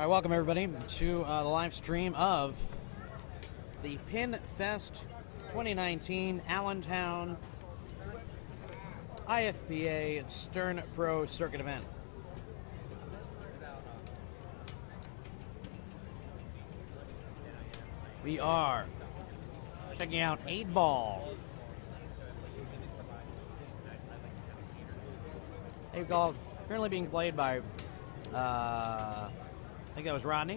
All right, welcome everybody to the live stream of the PinFest 2019 Allentown IFPA Stern Pro Circuit event. We are checking out 8-Ball. 8-Ball currently being played by I think that was Rodney.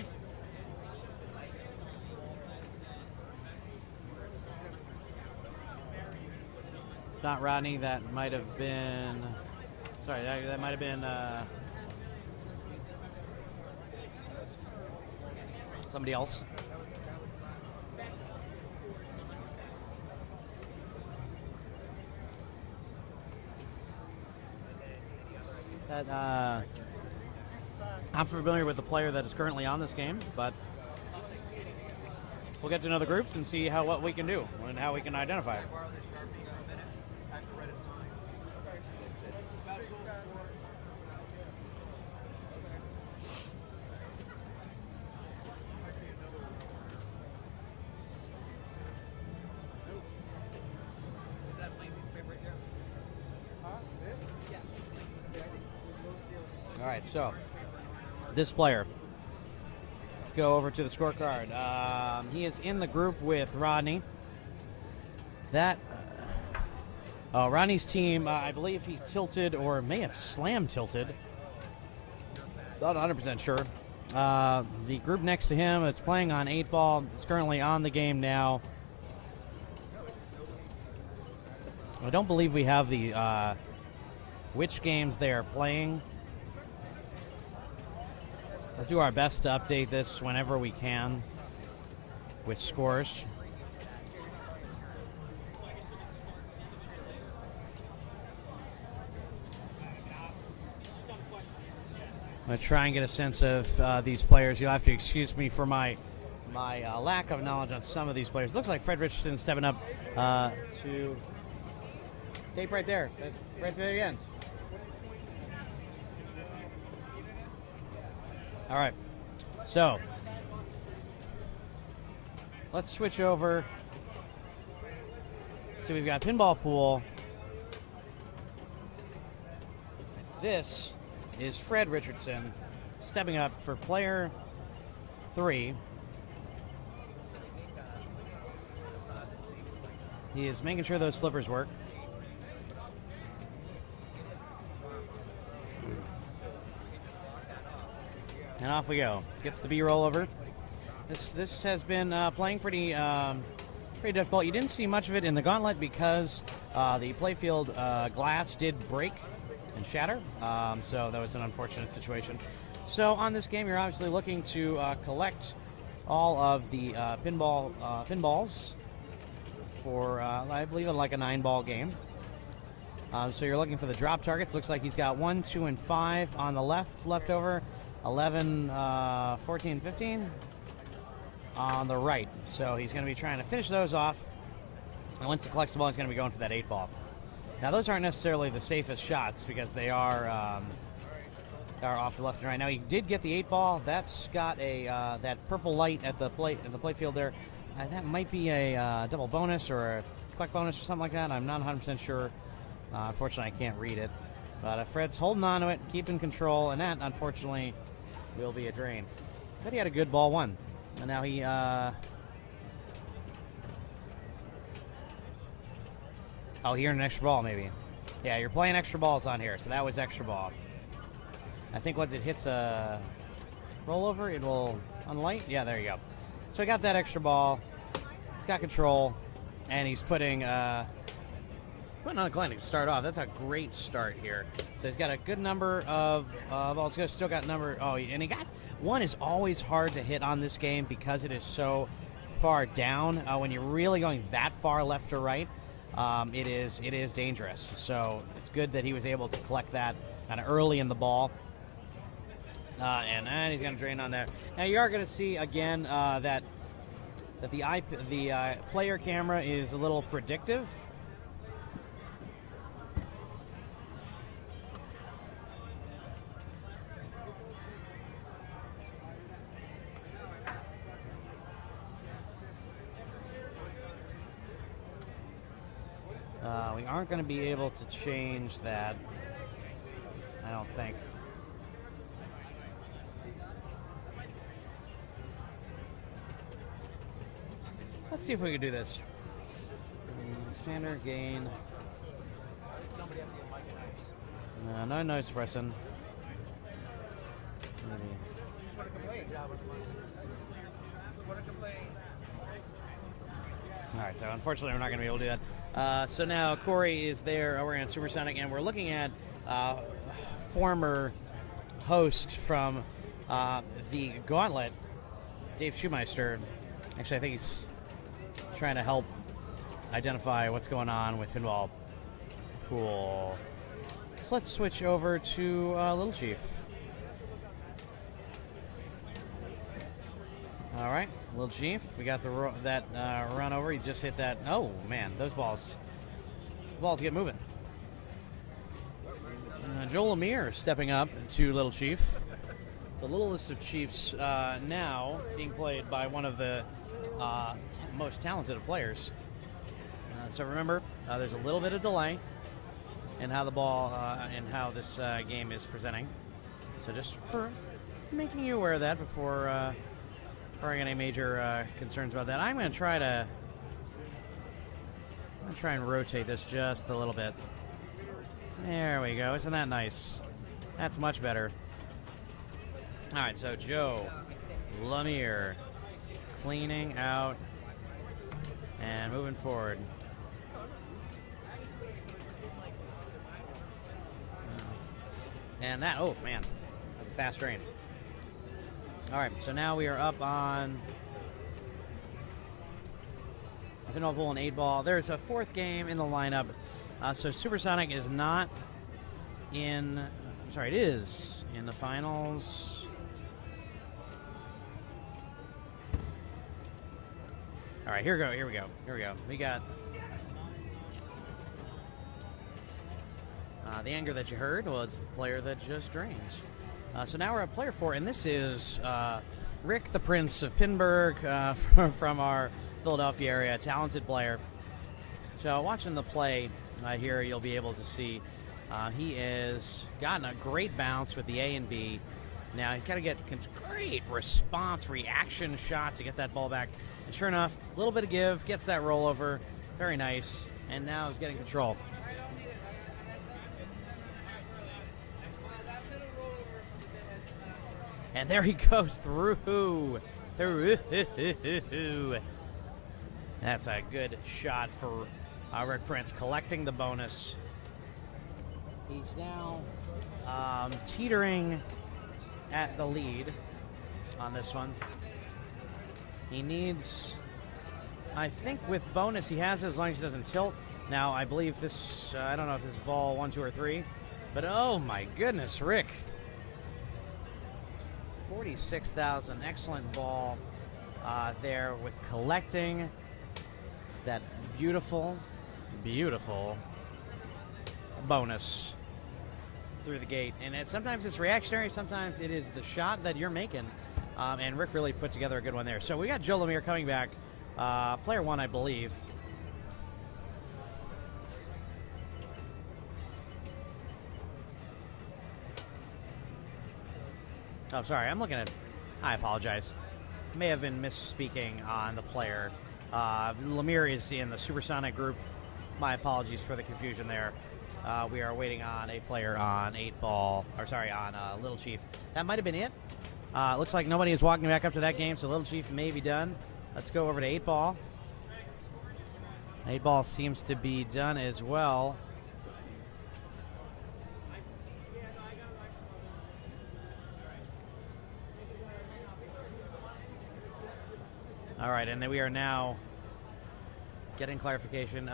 Not Rodney, that might have been, sorry, that might have been somebody else. That, I'm familiar with the player that is currently on this game, but we'll get to know the groups and see what we can do and how we can identify it. All right, so this player. Let's go over to the scorecard. He is in the group with Rodney. Rodney's team, I believe he tilted or may have slam tilted. Not 100% sure. The group next to him that's playing on 8-Ball is currently on the game now. I don't believe we have the which games they are playing. We'll do our best to update this whenever we can with scores. I'm going to try and get a sense of these players. You'll have to excuse me for my lack of knowledge on some of these players. It looks like Fred Richardson stepping up to tape right there. Right there again. All right, so let's switch over. So we've got Pinball Pool. This is Fred Richardson stepping up for player 3. He is making sure those flippers work. And off we go. Gets the B-roll over. This has been playing pretty difficult. You didn't see much of it in the gauntlet because the playfield glass did break and shatter. So that was an unfortunate situation. So on this game, you're obviously looking to collect all of the pinballs for, I believe, like a 9-ball game. So you're looking for the drop targets. Looks like he's got 1, 2, and 5 on the left over. 11, 14, 15 on the right. So he's going to be trying to finish those off. And once he collects the ball, he's going to be going for that 8-ball. Now, those aren't necessarily the safest shots because they are off the left and right. Now, he did get the 8-ball. That's got a that purple light at the playfield there. That might be a double bonus or a collect bonus or something like that. I'm not 100% sure. Unfortunately, I can't read it. But Fred's holding on to it, keeping control, and that, unfortunately, will be a drain. But he had a good ball 1. And now he, oh, he earned an extra ball, maybe. Yeah, you're playing extra balls on here, so that was extra ball. I think once it hits a rollover, it will unlight. Yeah, there you go. So he got that extra ball. He's got control, and he's putting on a clinic to start off. That's a great start here. So he's got a good number of balls. He's still got number. Oh, and he got 1 is always hard to hit on this game because it is so far down. When you're really going that far left or right, it is dangerous. So it's good that he was able to collect that kind of early in the ball. And he's going to drain on there. Now you are going to see again that the player camera is a little predictive. We aren't going to be able to change that, I don't think. Let's see if we can do this. Expander, gain. No noise suppressing. Alright, so unfortunately we're not going to be able to do that. So now Corey is there over in Supersonic, and we're looking at former host from the Gauntlet, Dave Shumeister. Actually, I think he's trying to help identify what's going on with Pinball. Cool. So let's switch over to Little Chief. All right, Little Chief. We got that run over. He just hit that. Oh man, those balls get moving. Joel Lemire stepping up to Little Chief. The littlest of chiefs now being played by one of the most talented of players. So remember, there's a little bit of delay in how the ball and how this game is presenting. So just for making you aware of that before any major concerns about that. I'm going to try and rotate this just a little bit. There we go. Isn't that nice? That's much better. All right, so Joe Lemire cleaning out and moving forward. And that, oh man, that's a fast range. All right, so now we are up on Pinball Pool and 8-Ball. There's a fourth game in the lineup. So Supersonic is not in, I'm sorry, it is in the finals. All right, here we go. We got the anger that you heard was the player that just drained. So now we're at player 4, and this is Rick, the Prince of Pinburg, from our Philadelphia area, talented player. So watching the play here, you'll be able to see he has gotten a great bounce with the A and B. Now he's got to get great response, reaction shot to get that ball back. And sure enough, a little bit of give, gets that rollover. Very nice. And now he's getting control. And there he goes through. That's a good shot for Rick Prince, collecting the bonus. He's now teetering at the lead on this one. He needs, I think with bonus, he has it as long as he doesn't tilt. Now, I believe this, I don't know if this is ball 1, 2, or 3, but oh my goodness, Rick. 46,000, excellent ball there with collecting that beautiful bonus through the gate. And sometimes it's reactionary, sometimes it is the shot that you're making. And Rick really put together a good one there. So we got Joe Lemire coming back, player 1, I believe. Oh, sorry, I'm looking at, I apologize. May have been misspeaking on the player. Lemire is in the Supersonic group. My apologies for the confusion there. We are waiting on a player on 8-Ball, or sorry, on Little Chief. That might have been it. Looks like nobody is walking back up to that game, so Little Chief may be done. Let's go over to 8-Ball. 8-Ball seems to be done as well. All right, and then we are now getting clarification.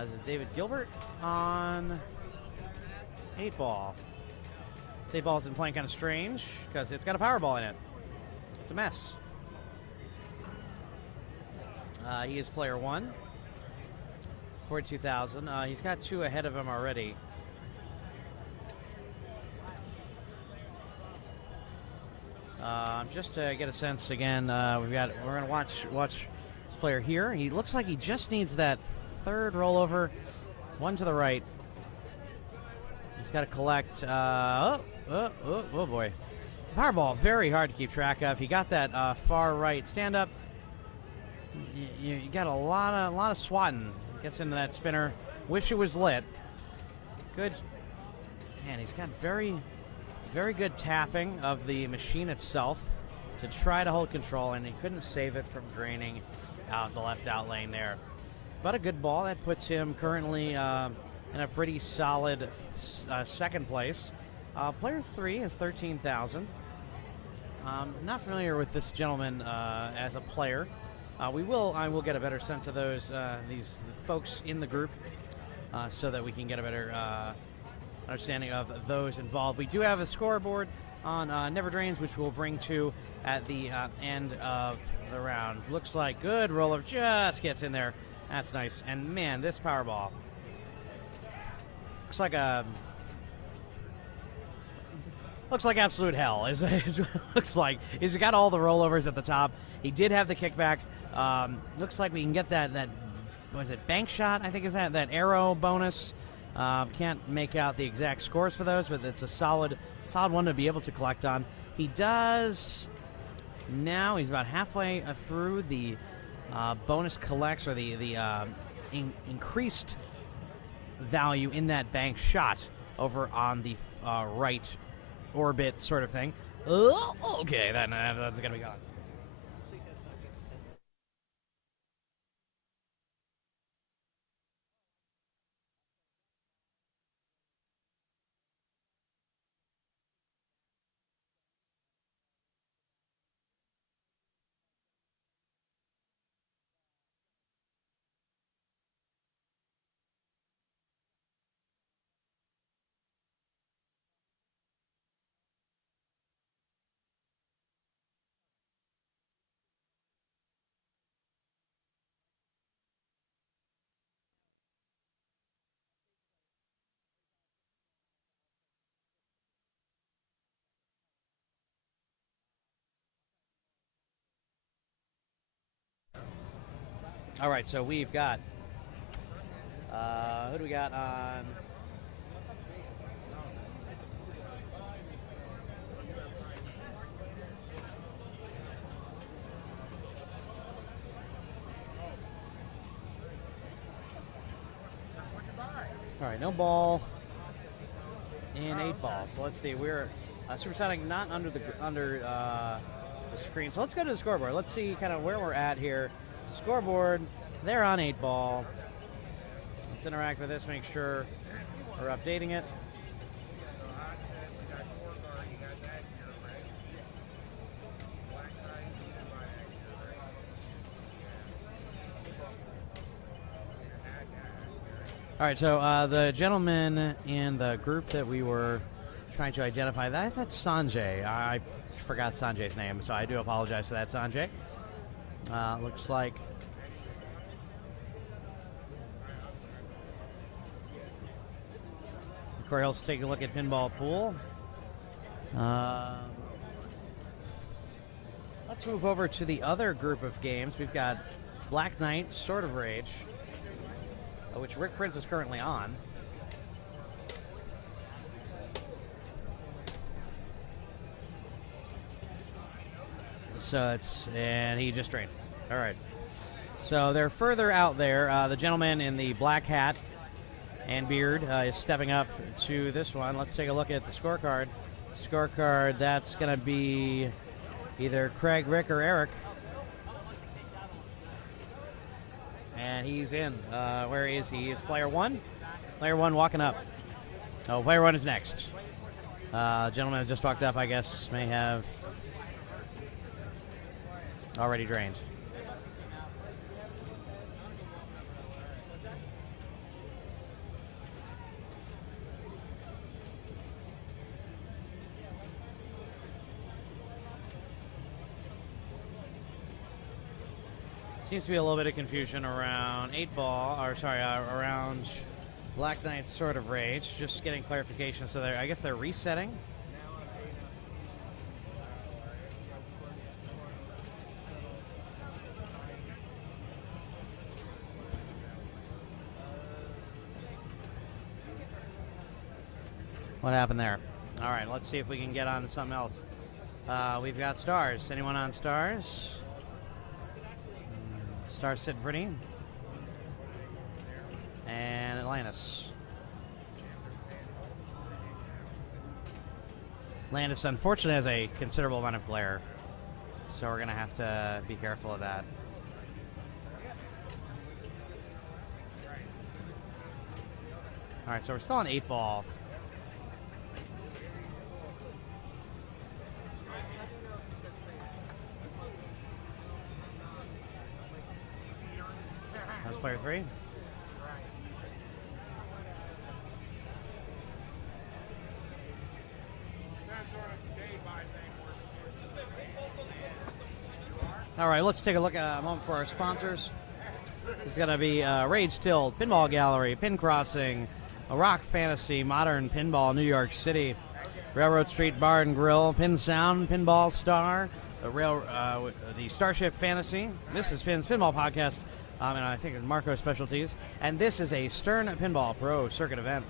This is David Gilbert on 8-Ball. This 8-Ball's been playing kind of strange because it's got a Powerball in it. It's a mess. He is player 1, 42,000. He's got 2 ahead of him already. Just to get a sense again, we're going to watch this player here. He looks like he just needs that third rollover, one to the right. He's got to collect. Oh boy, Powerball very hard to keep track of. He got that far right stand up. You got a lot of swatting. Gets into that spinner. Wish it was lit. Good. Man, he's got very good tapping of the machine itself to try to hold control, and he couldn't save it from draining out the left out lane there. But a good ball that puts him currently in a pretty solid second place. Player 3 is 13,000. Not familiar with this gentleman as a player. I will get a better sense of these folks in the group so that we can get a better understanding of those involved. We do have a scoreboard on Never Drains, which we'll bring to at the end of the round. Looks like good roller, just gets in there. That's nice. And man, this Powerball looks like absolute hell. Looks like he's got all the rollovers at the top. He did have the kickback. Looks like we can get that was it bank shot? I think is that arrow bonus. Can't make out the exact scores for those, but it's a solid one to be able to collect on. He does now. He's about halfway through the bonus collects, or the increased value in that bank shot over on the right orbit sort of thing. Okay, that's gonna be gone. All right, so we've got who do we got on? All right, no ball and 8 balls. So let's see. We're supersonic not under the screen. So let's go to the scoreboard. Let's see kind of where we're at here. Scoreboard, they're on 8 ball. Let's interact with this, make sure we're updating it. All right, so the gentleman in the group that we were trying to identify, that's Sanjay. I forgot Sanjay's name, so I do apologize for that, Sanjay. Looks like Corey Hulse taking a look at Pinball Pool. Let's move over to the other group of games. We've got Black Knight, Sword of Rage, which Rick Prince is currently on. So and he just trained. All right. So they're further out there. The gentleman in the black hat and beard is stepping up to this one. Let's take a look at the scorecard. Scorecard, that's going to be either Craig, Rick, or Eric. And he's in. Where is he? Is player 1? Player 1 walking up. Oh, player 1 is next. Gentleman that just walked up, I guess, may have already drained. Seems to be a little bit of confusion around around Black Knight's Sword of Rage. Just getting clarification. So I guess they're resetting. What happened there? All right, let's see if we can get on to something else. We've got Stars. Anyone on Stars? Stars sitting pretty. And Atlantis. Atlantis, unfortunately, has a considerable amount of glare, so we're going to have to be careful of that. All right, so we're still on 8-ball. That was player 3. All right, let's take a look at a moment for our sponsors. It's going to be Rage Tilt, Pinball Gallery, Pin Crossing, Rock Fantasy, Modern Pinball, New York City, Railroad Street Bar and Grill, Pin Sound, Pinball Star, the Starship Fantasy, Mrs. Pin's Pinball Podcast, and I think Marco Specialties. And this is a Stern Pinball Pro Circuit event.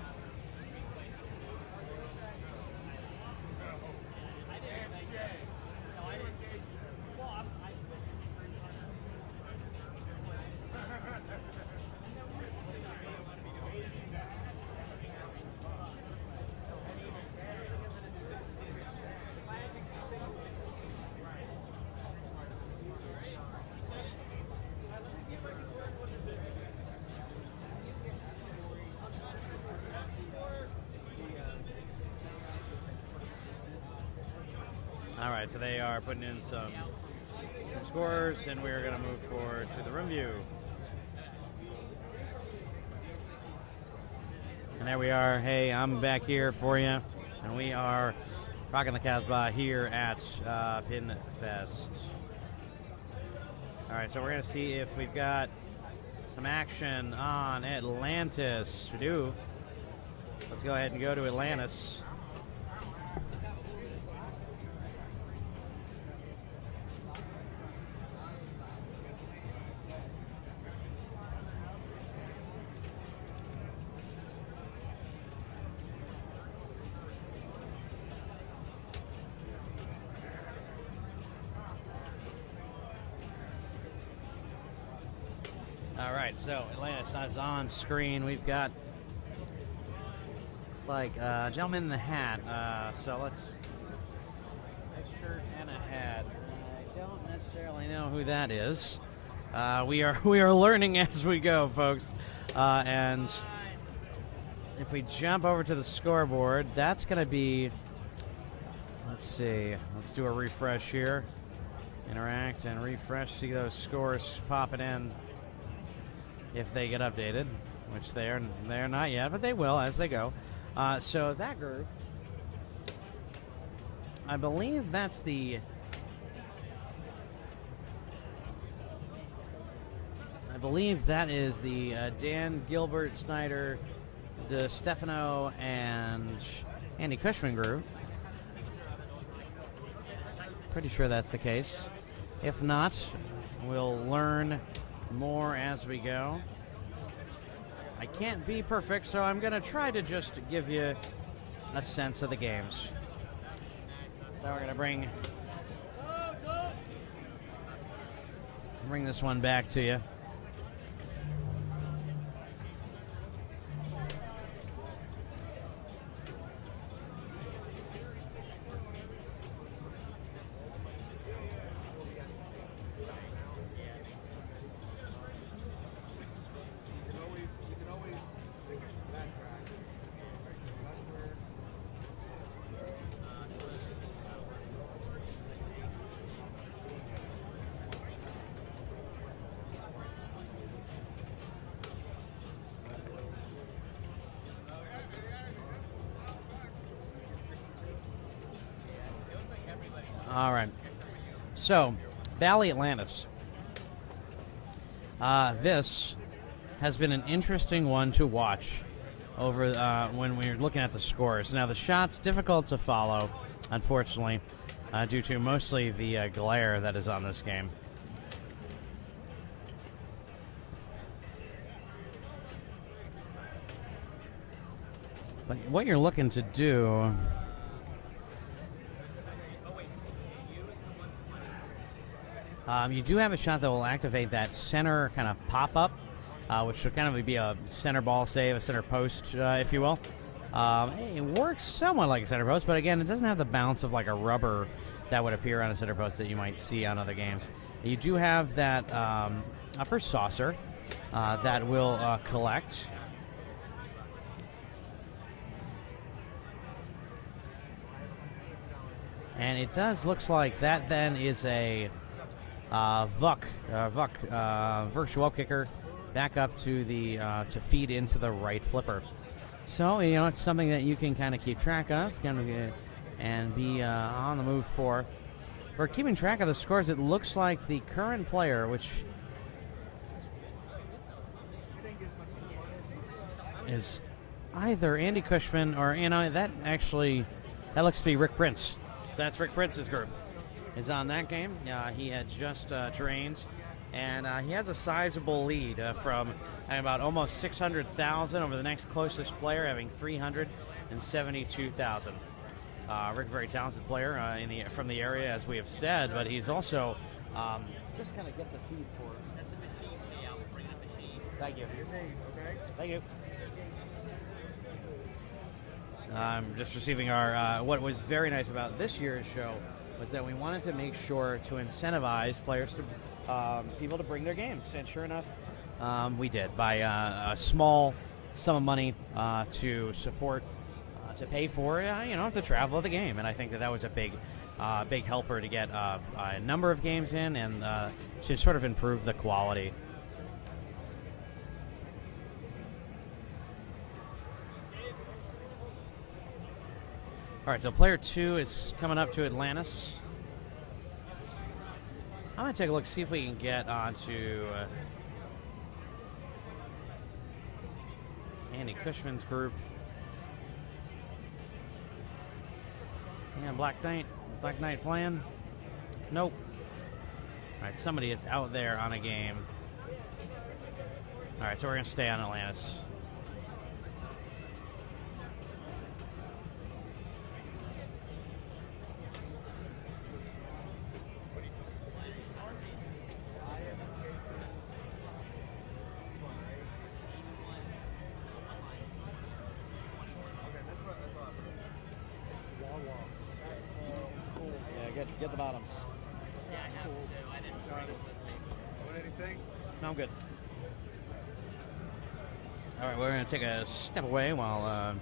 So they are putting in some scores, and we're going to move forward to the room view. And there we are. Hey, I'm back here for you, and we are rocking the Casbah here at PinFest. All right, so we're going to see if we've got some action on Atlantis. We do. Let's go ahead and go to Atlantis. All right, so Atlantis is on screen. We've got, looks like a gentleman in the hat. So let's, a shirt and a hat. I don't necessarily know who that is. We are learning as we go, folks. And if we jump over to the scoreboard, that's going to be, let's see, let's do a refresh here. Interact and refresh, see those scores popping in. If they get updated, which they're not yet, but they will as they go. So that group, I believe that is the Dan Gilbert, Snyder, DeStefano, and Andy Cushman group. Pretty sure that's the case. If not, we'll learn more as we go. I can't be perfect, so I'm going to try to just give you a sense of the games. So we're going to bring this one back to you. All right. So, Bally Atlantis. This has been an interesting one to watch over when we're looking at the scores. Now, the shot's difficult to follow, unfortunately, due to mostly the glare that is on this game. But what you're looking to do... you do have a shot that will activate that center kind of pop-up, which should kind of be a center ball save, a center post, if you will. It works somewhat like a center post, but again, it doesn't have the bounce of like a rubber that would appear on a center post that you might see on other games. You do have that upper saucer that will collect. And it does looks like that then is a virtual kicker back up to the to feed into the right flipper. So it's something that you can kind of keep track of, and be on the move for. For keeping track of the scores, it looks like the current player, which is either Andy Cushman or that looks to be Rick Prince. So that's Rick Prince's group. Is on that game. He had just trained, and he has a sizable lead from about almost 600,000 over the next closest player, having 372,000. Rick, very talented player from the area, as we have said, but he's also just kind of gets a feed for. That's the machine layout. We'll bring the machine. Thank you. Okay. Thank you. I'm just receiving our. What was very nice about this year's show was that we wanted to make sure to incentivize players to people to bring their games, and sure enough, we did by a small sum of money to support, to pay for the travel of the game, and I think that was a big helper to get a number of games in and to sort of improve the quality. All right, so player 2 is coming up to Atlantis. I'm going to take a look, see if we can get onto Andy Cushman's group. Yeah, Black Knight playing? Nope. All right, somebody is out there on a game. All right, so we're going to stay on Atlantis. Get the bottoms. Yeah, I have to. I didn't bring them with me. Want anything? No, I'm good. All right, we're going to take a step away while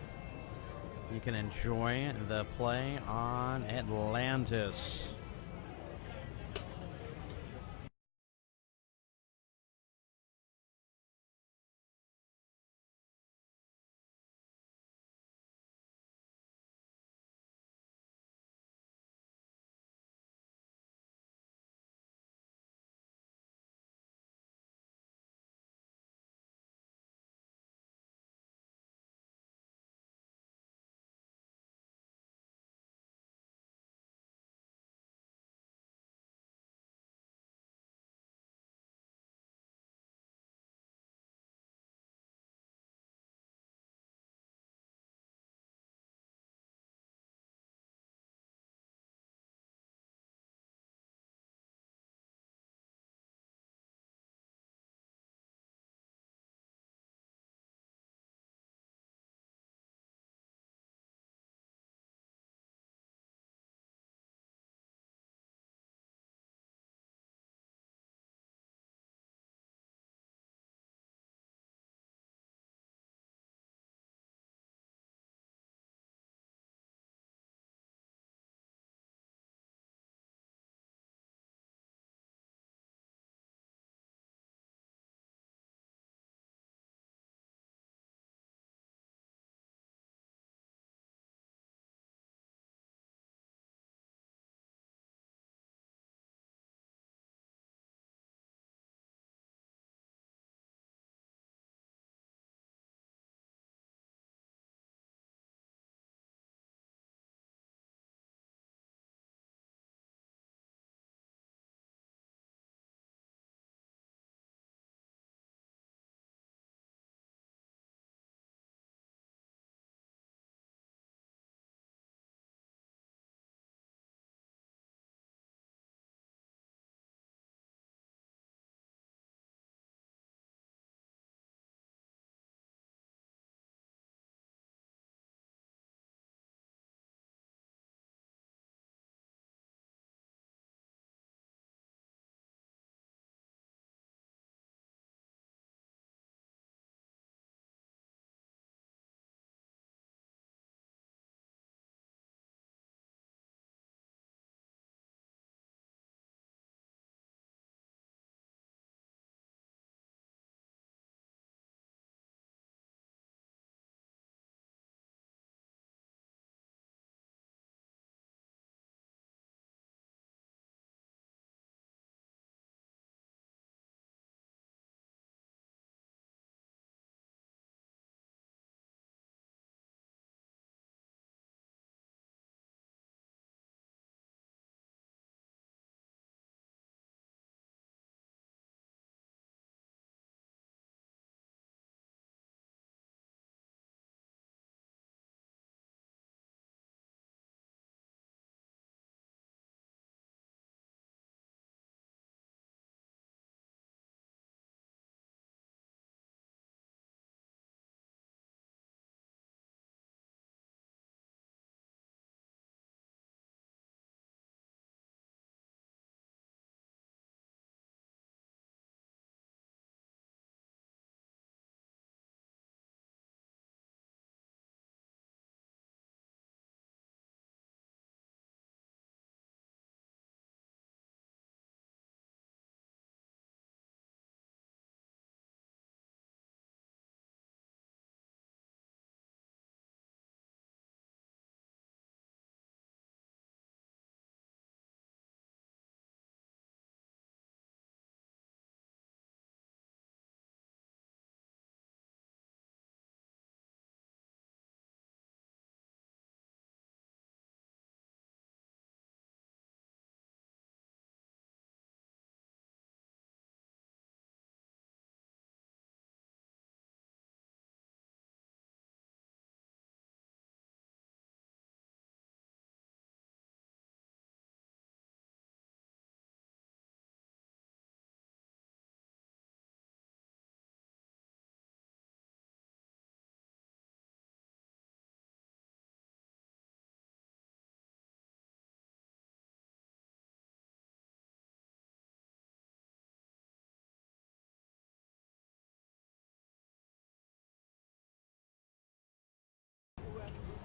you can enjoy the play on Atlantis.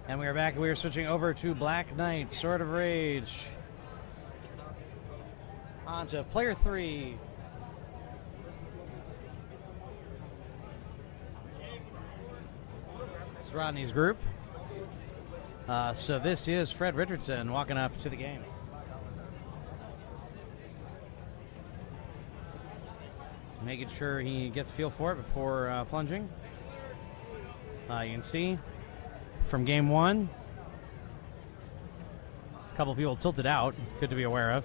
And we are back. We are switching over to Black Knight, Sword of Rage. On to player 3. It's Rodney's group. So this is Fred Richardson walking up to the game. Making sure he gets a feel for it before plunging. You can see from game 1, a couple of people tilted out. Good to be aware of.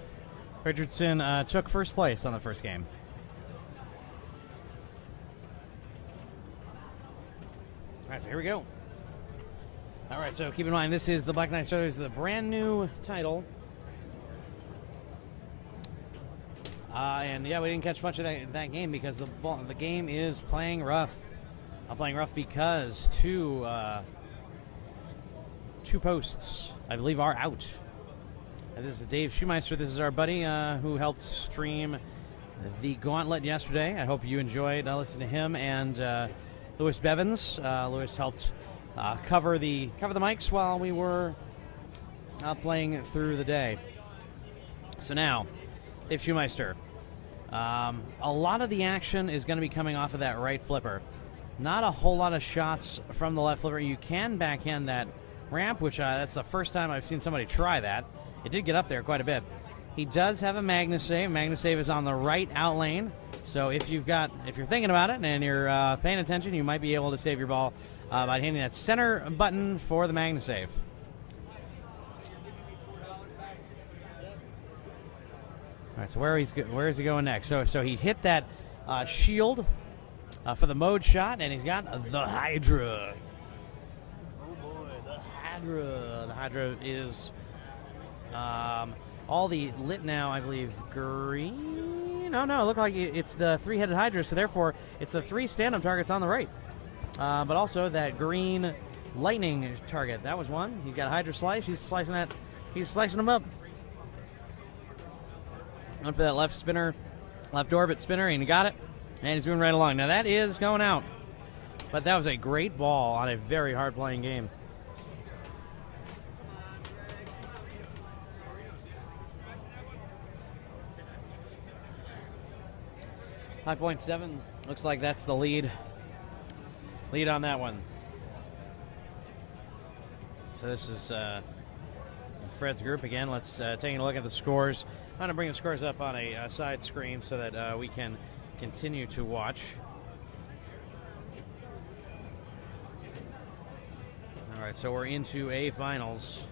Richardson took first place on the first game. All right, so here we go. All right, so keep in mind, this is the Black Knight Sword. This is the brand new title. And yeah, we didn't catch much of that game because the game is playing rough. I'm playing rough because two posts, I believe, are out. And this is Dave Shumeister. This is our buddy who helped stream the Gauntlet yesterday. I hope you enjoyed listening to him and Louis Bevins. Louis helped cover the mics while we were playing through the day. So now, Dave Shumeister. A lot of the action is going to be coming off of that right flipper. Not a whole lot of shots from the left flipper. You can backhand that ramp, which that's the first time I've seen somebody try that. It did get up there quite a bit. He does have a Magnus save. Magnus save is on the right out lane. So if you're thinking about it and you're paying attention, you might be able to save your ball by hitting that center button for the Magnus save. All right, so where is he going next? So he hit that shield for the mode shot, and he's got the Hydra. Oh boy, the Hydra. The Hydra is all the lit now, I believe, green. No, look like it's the 3-headed Hydra, so therefore it's the 3 stand-up targets on the right. But also that green lightning target. That was one. He got a Hydra slice. He's slicing that. He's slicing them up. Went for that left orbit spinner, and he got it. And he's moving right along. Now that is going out. But that was a great ball on a very hard-playing game. .7. Looks like that's the lead. Lead on that one. So this is Fred's group again. Let's take a look at the scores. I'm going to bring the scores up on a side screen so that we can continue to watch. All right, so we're into A finals.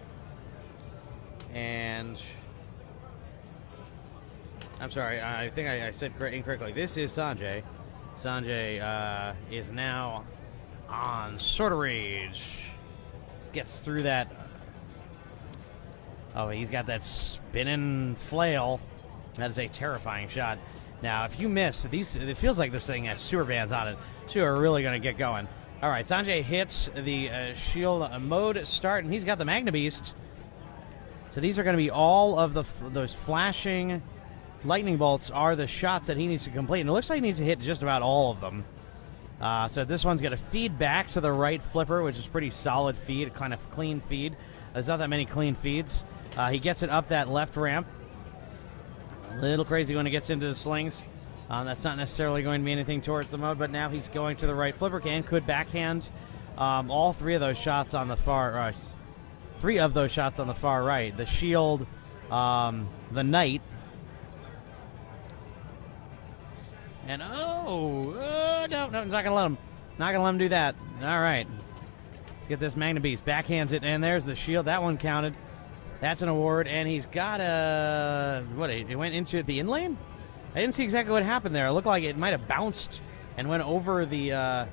And I'm sorry, I think I said incorrectly. This is Sanjay. Sanjay is now on Sword of Rage. Gets through that. Oh, he's got that spinning flail. That is a terrifying shot. Now, if you miss, it feels like this thing has sewer bands on it. So you're really going to get going. All right, Sanjay hits the shield mode start, and he's got the Magna Beast. So these are going to be all of those flashing lightning bolts are the shots that he needs to complete. And it looks like he needs to hit just about all of them. So this one's going to feed back to the right flipper, which is pretty solid feed, a kind of clean feed. There's not that many clean feeds. He gets it up that left ramp. A little crazy when he gets into the slings. That's not necessarily going to be anything towards the mode, but now he's going to the right flipper can. Could backhand all three of those shots on the far right. Three of those shots on the far right. The shield, the knight. And no, he's not going to let him. Not going to let him do that. All right. Let's get this Magna Beast. Backhands it, and there's the shield. That one counted. That's an award, and he's got a... What, it went into the in-lane? I didn't see exactly what happened there. It looked like it might have bounced and went over the...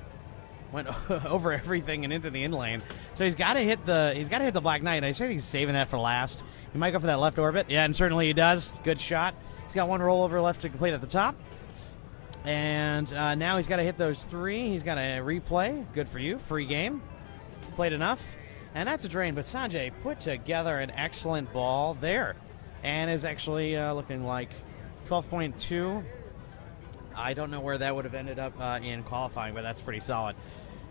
went over everything and into the in-lane. So he's got to hit the Black Knight. I say he's saving that for last. He might go for that left orbit. Yeah, and certainly he does. Good shot. He's got one rollover left to complete at the top. And now he's got to hit those three. He's got to replay. Good for you. Free game. Played enough. And that's a drain. But Sanjay put together an excellent ball there. And is actually looking like 12.2. I don't know where that would have ended up in qualifying, but that's pretty solid.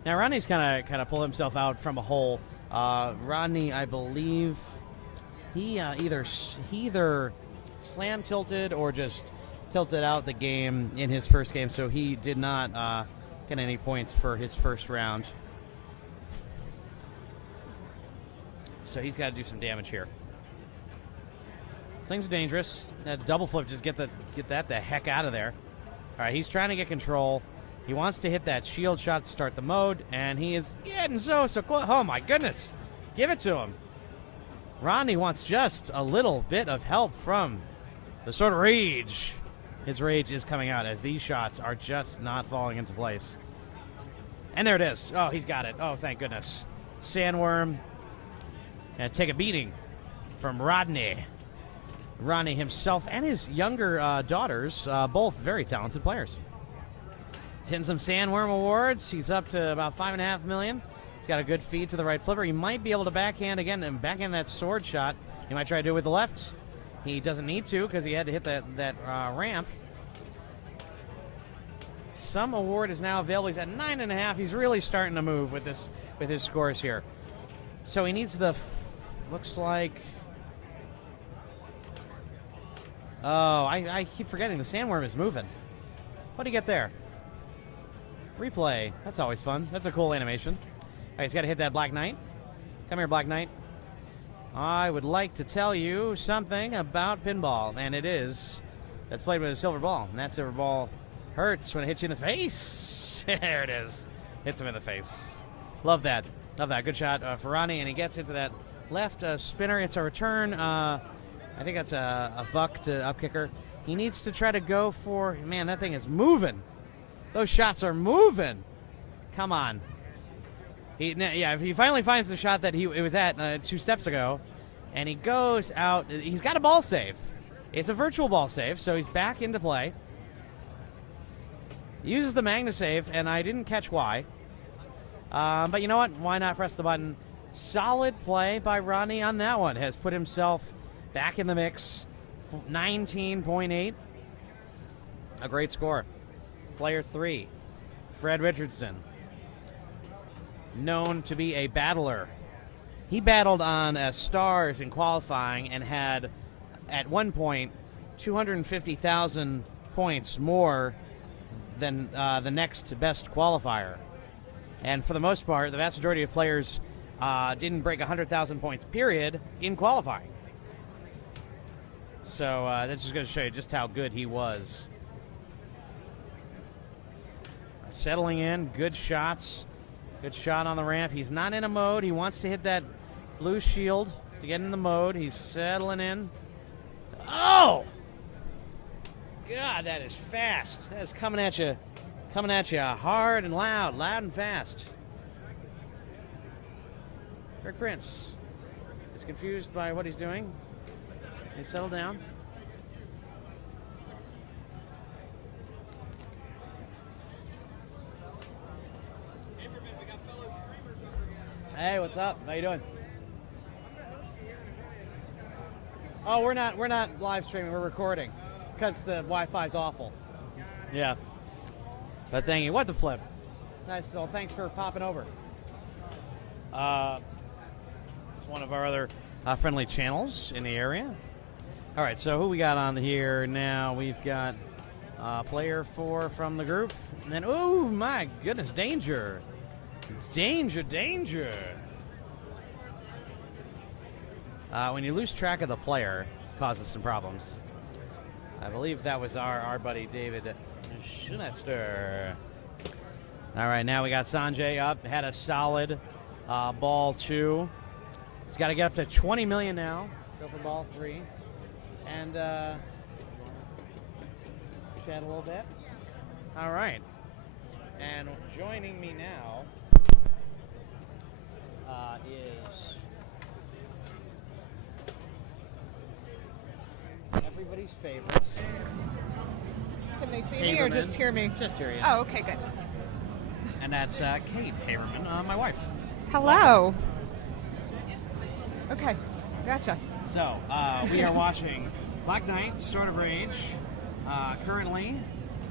Now, Ronnie's kind of pulled himself out from a hole Rodney, I believe, he either slam tilted or just tilted out the game in his first game, so he did not get any points for his first round. So he's got to do some damage here. These things are dangerous. That double flip, just get that the heck out of there. All right, he's trying to get control. He wants to hit that shield shot to start the mode, and he is getting so close. Oh, my goodness. Give it to him. Rodney wants just a little bit of help from the Sword of Rage. His rage is coming out as these shots are just not falling into place. And there it is. Oh, he's got it. Oh, thank goodness. Sandworm. And take a beating from Rodney. Rodney himself and his younger daughters, both very talented players. He's hitting some Sandworm awards. He's up to about $5.5 million. He's got a good feed to the right flipper. He might be able to backhand again and backhand that sword shot. He might try to do it with the left. He doesn't need to because he had to hit that ramp. Some award is now available. He's at 9.5. He's really starting to move with his scores here. So he needs the. Looks like. Oh, I keep forgetting the Sandworm is moving. What do you get there? Replay. That's always fun. That's a cool animation. All right, he's got to hit that Black Knight. Come here, Black Knight. I would like to tell you something about pinball, and it is that's played with a silver ball, and that silver ball hurts when it hits you in the face. There it is. Hits him in the face. Love that. Love that. Good shot for Ronnie, and he gets into that left spinner. It's a return. I think that's a Vuck to up kicker. He needs to try to go for. Man, that thing is moving. Those shots are moving. Come on. If he finally finds the shot that it was at 2 steps ago, and he goes out. He's got a ball save. It's a virtual ball save, so he's back into play. Uses the Magna save, and I didn't catch why. But you know what? Why not press the button? Solid play by Rodney on that one. Has put himself back in the mix. 19.8. A great score. Player 3, Fred Richardson. Known to be a battler. He battled on stars in qualifying and had, at one point, 250,000 points more than the next best qualifier. And for the most part, the vast majority of players didn't break 100,000 points, period, in qualifying. So that's just going to show you just how good he was. Settling in, good shots. Good shot on the ramp. He's not in a mode. He wants to hit that blue shield to get in the mode. He's settling in. Oh! God, that is fast. That is coming at you hard and loud and fast. Rick Prince is confused by what he's doing. He's settled down. Hey, what's up? How you doing? Oh, we're not live streaming. We're recording because the Wi-Fi's awful. Yeah. But thank you. What the flip? Nice. So thanks for popping over. It's one of our other friendly channels in the area. All right. So who we got on here now? We've got player 4 from the group, and then oh my goodness, danger. Danger. When you lose track of the player, it causes some problems. I believe that was our buddy David Shumeister. All right, now we got Sanjay up. Had a solid ball 2. He's got to get up to 20 million now. Go for ball 3. And chat a little bit. All right. And joining me now is everybody's favorite. Can they see Haberman. me or just hear me? Just hear you. Oh, okay, good. And that's Kate Haberman, my wife. Hello. Okay, gotcha. So, we are watching Black Knight, Sword of Rage. Currently,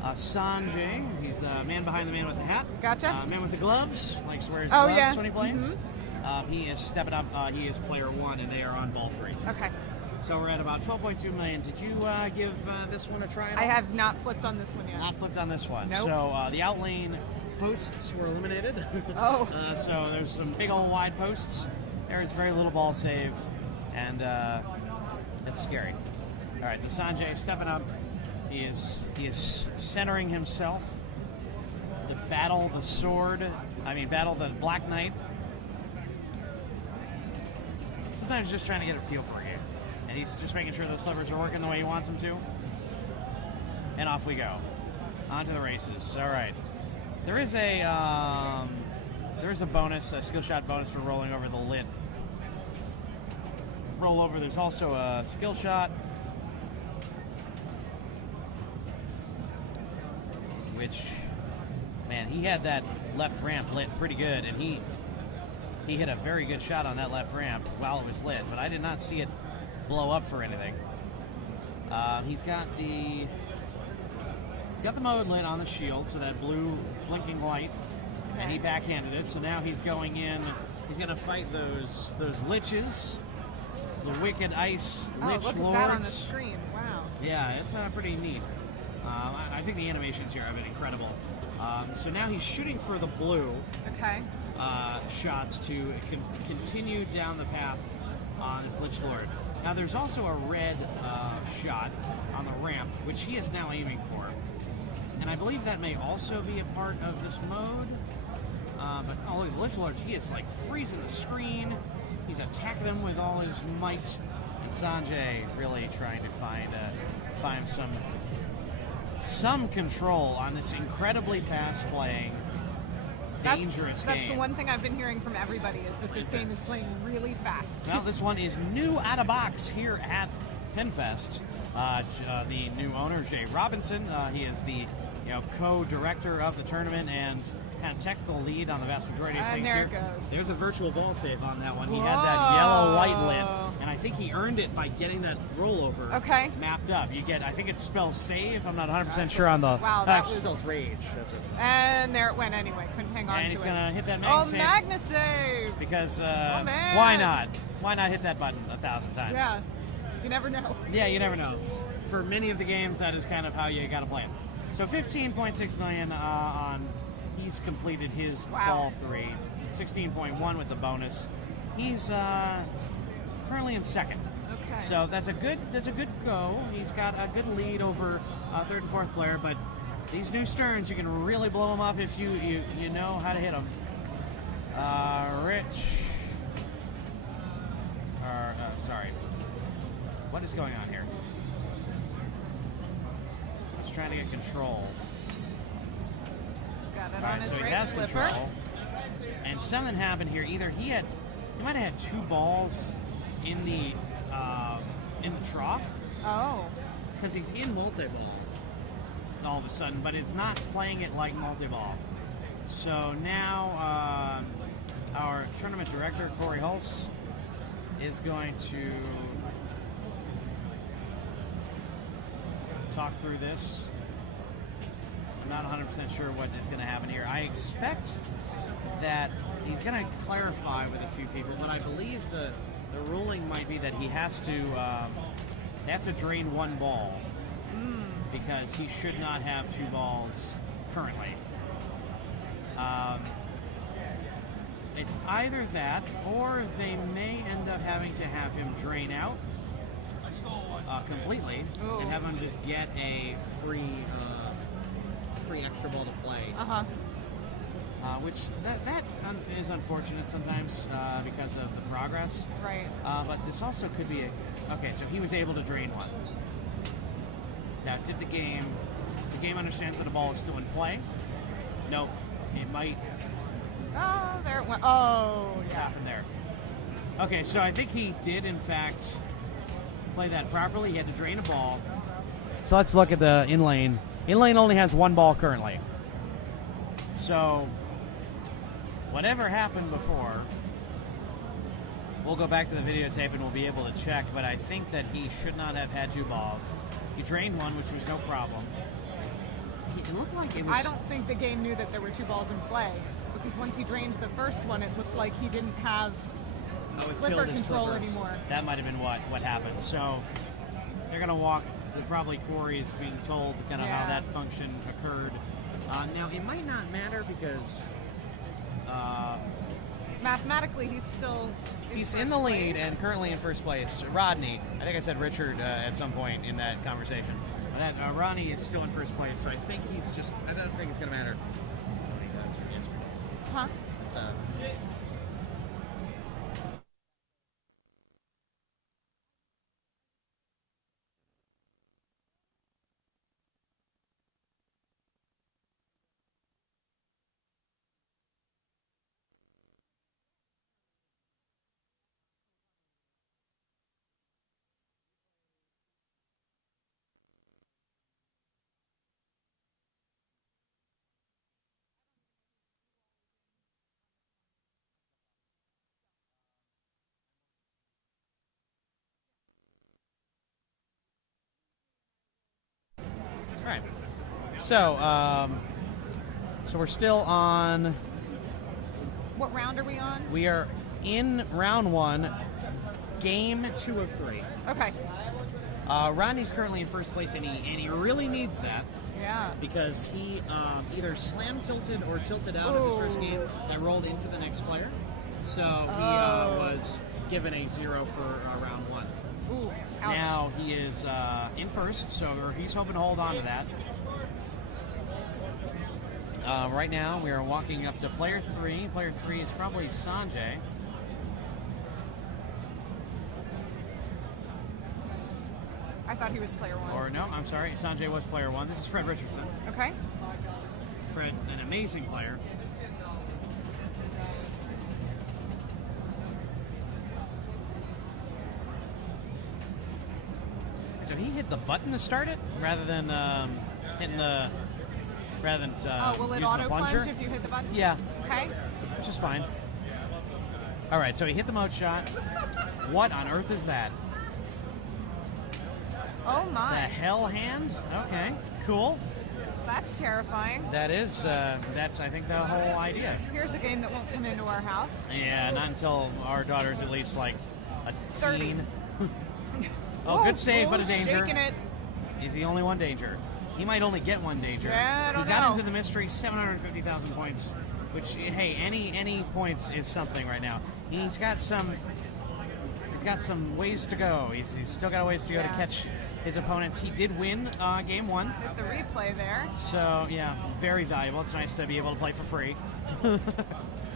Sanjay, he's the man behind the man with the hat. Gotcha. Man with the gloves, likes to wear his gloves when he plays. Mm-hmm. He is stepping up. He is player 1, and they are on ball 3. Okay. So we're at about 12.2 million. Did you give this one a try? I have not flipped on this one yet. Not flipped on this one. Nope. So the outlane posts were eliminated. Oh. So there's some big old wide posts. There is very little ball save, and it's scary. All right, so Sanjay stepping up. He is centering himself to battle the sword. Battle the Black Knight. Sometimes just trying to get a feel for a game. And he's just making sure those flippers are working the way he wants them to. And off we go. On to the races. All right. There is a bonus, a skill shot bonus for rolling over the lid. Roll over. There's also a skill shot, which, man, he had that left ramp lit pretty good, and he hit a very good shot on that left ramp while it was lit, but I did not see it blow up for anything. He's got the mode lit on the shield, so that blue blinking light, and he backhanded it. So now he's going in. He's going to fight those liches, the wicked ice lich look lords. at that on the screen! Wow. Yeah, it's pretty neat. I think the animations here have been incredible. So now he's shooting for the blue. Okay. Shots to continue down the path on this Lich Lord. Now there's also a red shot on the ramp, which he is now aiming for. And I believe that may also be a part of this mode. But oh, look at the Lich Lord. He is like freezing the screen. He's attacking them with all his might. And Sanjay really trying to find some control on this incredibly fast-playing, dangerous game. That's the one thing I've been hearing from everybody is that this game is playing really fast. Well, this one is new out of box here at PinFest. The new owner, Jay Robinson, he is the co-director of the tournament and kind of technical lead on the vast majority of things there here. it goes. There's a virtual ball save on that one. He Whoa. had that yellow light lit, and I think he earned it by getting that rollover mapped up. I think it spells save. I'm not 100% sure on the. Wow, that was spells rage. That's what it's and there it went anyway. Couldn't hang on to it. And he's gonna hit that Magna save. Magna save! Because man. why not? Why not hit that button 1,000 times? Yeah, you never know. Yeah, you never know. For many of the games, that is kind of how you got to play it. So 15.6 million on. He's completed his ball 3. 16.1 with the bonus. He's currently in second. Okay. So that's a good go. He's got a good lead over third and fourth player, but these new Sterns, you can really blow them up if you know how to hit them. Sorry. What is going on here? He's trying to get control. Got it All on right, his so he right has flipper. control. And something happened here. Either he might have had 2 balls in the trough. Oh. Because he's in multi-ball all of a sudden, but it's not playing it like multi-ball. So now our tournament director, Corey Hulse, is going to talk through this. I'm not 100% sure what is going to happen here. I expect that he's going to clarify with a few people, but I believe the ruling might be that he has to they have to drain 1 ball because he should not have 2 balls currently. It's either that, or they may end up having to have him drain out completely and have him just get a free extra ball to play. Which that is unfortunate sometimes because of the progress. Right. But this also could be okay. So he was able to drain 1. Now, did the game understands that the ball is still in play? Nope. It might. Oh, there it went. Oh, yeah. Happen there. Okay, so I think he did in fact play that properly. He had to drain a ball. So let's look at the in lane. In lane only has 1 ball currently. So whatever happened before, we'll go back to the videotape and we'll be able to check, but I think that he should not have had 2 balls. He drained 1, which was no problem. It looked like it was... I don't think the game knew that there were 2 balls in play because once he drained the first one, it looked like he didn't have it flipper killed his control flippers. anymore. That might have been what happened. So they're going to walk. Probably Corey's being told kind of how that function occurred. Now, it might not matter because mathematically he's still he's in the lead and currently in first place. Rodney, I think I said Richard at some point in that conversation. Rodney is still in first place, so I think I don't think it's going to matter. Huh? It's, all right. So we're still on. What round are we on? We are in round 1, game 2 of 3. Okay. Rodney's currently in first place, and he really needs that Yeah. because he either slam tilted or tilted out of his first game and rolled into the next player. So he was given a 0 for round 1. Ooh. Ouch. Now he is in first, so he's hoping to hold on to that. Right now, we are walking up to player 3. Player 3 is probably Sanjay. I thought he was player 1. Or no, I'm sorry, Sanjay was player 1. This is Fred Richardson. Okay. Fred, an amazing player. So he hit the button to start it rather than hitting the. Rather than will it using auto the plunger. plunge if you hit the button? Yeah, Okay. which is fine. All right, so he hit the mode shot. What on earth is that? Oh The my. hell hand? Okay, cool. That's terrifying. That is, that's I think the whole idea. Here's a game that won't come into our house. Yeah, not until our daughter's at least like a 30. teen. Whoa, Good save, but a Bull's danger. Shaking it. He's the only one danger. He might only get one danger. Yeah, I don't he got know. into the mystery, 750,000 points. Which, hey, any points is something right now. He's got some ways to go. He's still got a ways to go to catch his opponents. He did win game 1. With the replay there. So yeah, very valuable. It's nice to be able to play for free.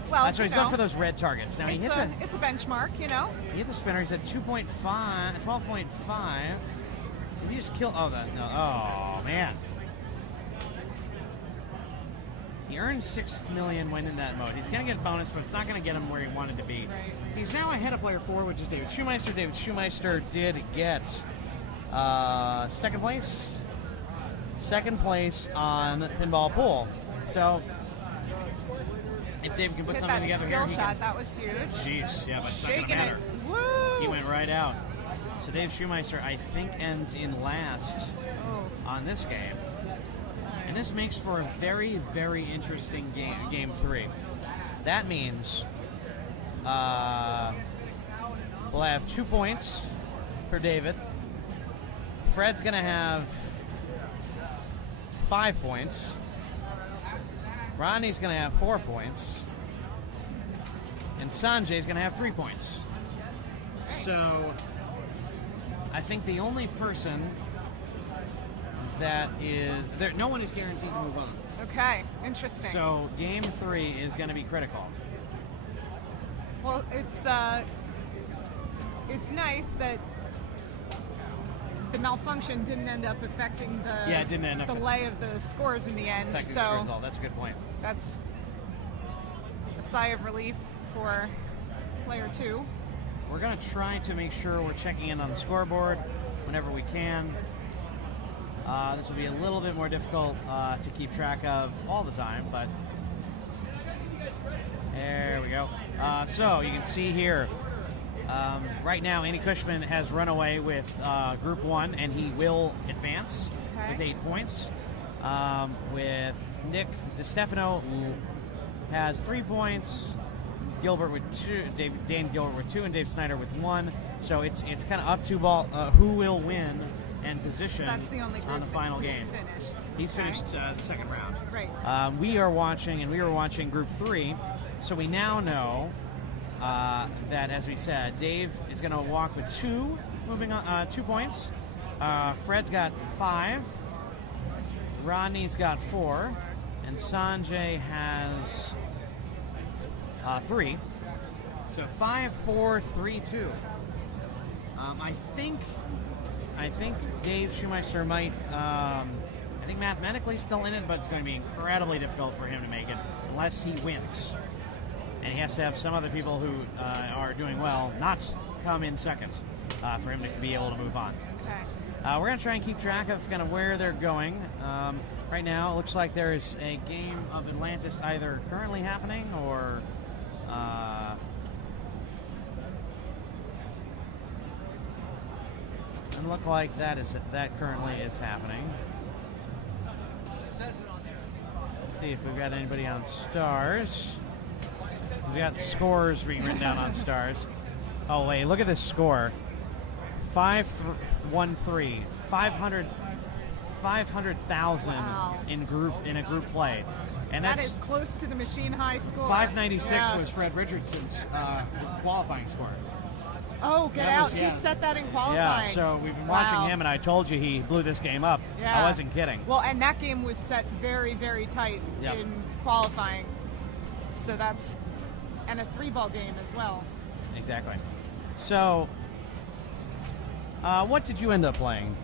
Well, So he's going for those red targets. Now he hit it's a benchmark, you know. he hit the spinner. He's at 2.5, 12.5. Did he just kill? Oh, no. Oh man. He earned 6 million when in that mode. He's going to get a bonus, but it's not going to get him where he wanted to be. Right. He's now ahead of player 4, which is David Shumeister. David Shumeister did get second place. Second place on Pinball Pool. So if David can put Hit something that together skill here, shot. That was huge. Jeez, yeah, but it's not going to Shaking it. matter. Woo! He went right out. So Dave Shumeister, I think, ends in last on this game. And this makes for a very, very interesting game 3. That means we'll have 2 points for David. Fred's going to have 5 points. Rodney's going to have 4 points. And Sanjay's going to have 3 points. So I think the only person that is there, no one is guaranteed to move on. Okay, interesting. So game 3 is going to be critical. Well, it's nice that the malfunction didn't end up affecting the Yeah, it didn't end up the lay of the scores in the end. Affecting So the scores at all. That's a good point. that's a sigh of relief for player 2. We're going to try to make sure we're checking in on the scoreboard whenever we can. This will be a little bit more difficult to keep track of all the time, but there we go. So you can see here, right now Andy Cushman has run away with Group 1, and he will advance with 8 points. With Nick DiStefano has 3 points. Gilbert with 2. Dane Gilbert with 2, and Dave Snyder with 1. So it's kind of up to ball who will win and position That's the only on the final game. Finished. He's finished the second round. Right. We were watching Group 3, so we now know that, as we said, Dave is going to walk with 2, moving on 2 points. Fred's got 5. Rodney's got 4, and Sanjay has 3. So 5, 4, 3, 2. I think Dave Shumeister might. I think mathematically still in it, but it's going to be incredibly difficult for him to make it unless he wins, and he has to have some other people who are doing well not come in second for him to be able to move on. Okay. We're going to try and keep track of kind of where they're going. Right now, it looks like there is a game of Atlantis either currently happening or doesn't look like that currently is happening. Let's see if we've got anybody on stars. We've got scores being written down on stars. Oh wait, look at this score. 513, 500,000 Wow. in a group play, and That that's is close to the machine high score. 596 Yeah. was Fred Richardson's qualifying score. Oh, get That out. was- He yeah. set that in Yeah, qualifying. so we've been watching Wow. him, and I told you he blew this game up. Yeah. I wasn't kidding. Well, and that game was set very, very tight Yep. in qualifying. So that's, and a 3-ball game as well. Exactly. So, what did you end up playing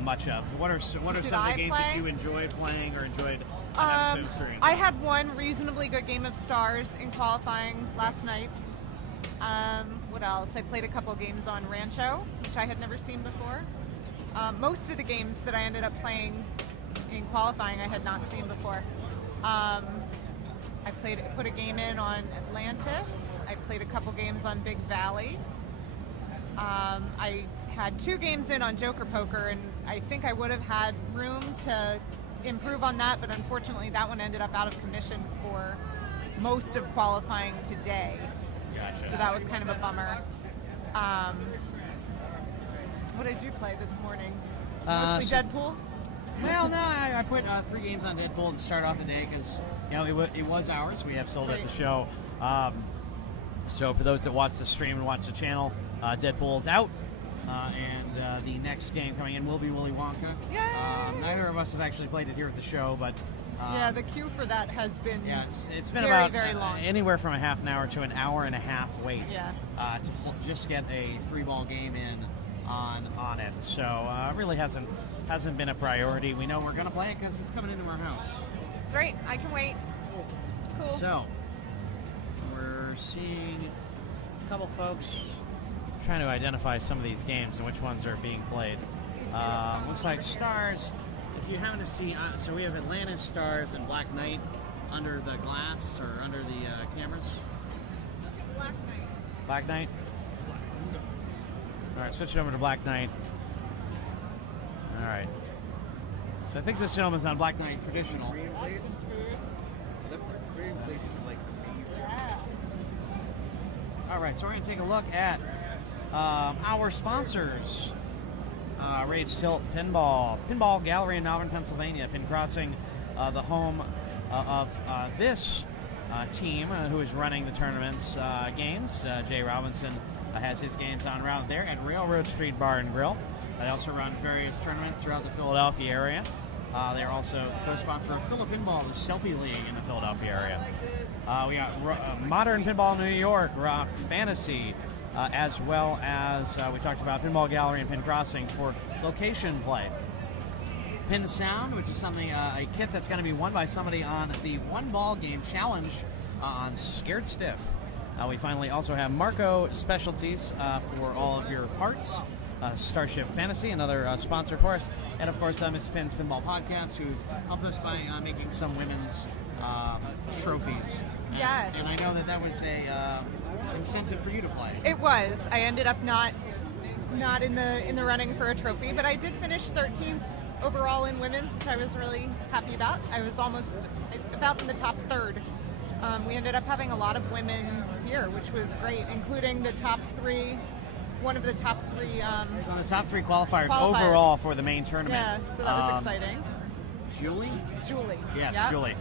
much of? What are some of Did the I games play? that you enjoyed playing or enjoyed on episode 3? I had one reasonably good game of Stars in qualifying last night. What else? I played a couple games on Rancho, which I had never seen before. Most of the games that I ended up playing in qualifying I had not seen before. I put a game in on Atlantis. I played a couple games on Big Valley. I had 2 games in on Joker Poker, and I think I would have had room to improve on that, but unfortunately that one ended up out of commission for most of qualifying today. Gotcha. So that was kind of a bummer. What did you play this morning? Mostly so- Deadpool? Well, no, I put 3 games on Deadpool to start off the day because it was ours. We have sold at the show. So for those that watch the stream and watch the channel, Deadpool's out, and the next game coming in will be Willy Wonka. Yay! Neither of us have actually played it here at the show, but Yeah, the queue for that has been it's been very, about very long. Anywhere from a half an hour to an hour and a half wait Yeah. to just get a 3-ball game in on it. So really hasn't been a priority. We know we're going to play it because it's coming into our house. That's right. I can wait. Cool. So we're seeing a couple folks trying to identify some of these games and which ones are being played. Looks like Stars. If you happen to see, so we have Atlantis, Stars, and Black Knight under the glass or under the cameras. Black Knight. Black Knight. All right, switch it over to Black Knight. All right. So I think this gentleman's on Black Knight traditional. That's some food. The Korean place is like amazing. Yeah. All right, so we're going to take a look at our sponsors. Rage Tilt Pinball Gallery in Malvern, Pennsylvania. Pin Crossing, the home of this team who is running the tournament's games. Jay Robinson has his games on route there at Railroad Street Bar and Grill. They also run various tournaments throughout the Philadelphia area. They're also co-sponsor of Philip Pinball, the Selfie League in the Philadelphia area. We got Modern Pinball New York, Rock Fantasy, as well as we talked about Pinball Gallery and Pin Crossing for location play. Pin Sound, which is something, a kit that's going to be won by somebody on the One Ball Game Challenge on Scared Stiff. We finally also have Marco Specialties for all of your parts. Starship Fantasy, another sponsor for us. And of course, Miss Pin's Pinball Podcast, who's helped us by making some women's trophies. Yes. And I know that was a incentive for you to play. It was. I ended up not in the running for a trophy, but I did finish 13th overall in women's, which I was really happy about. I was almost about in the top third We ended up having a lot of women here, which was great, including the top three. One of the top three. So the top 3 qualifiers Qualifiers. overall for the main tournament. Yeah, so that was exciting. Julie? Julie. Yes, Yep. Julie.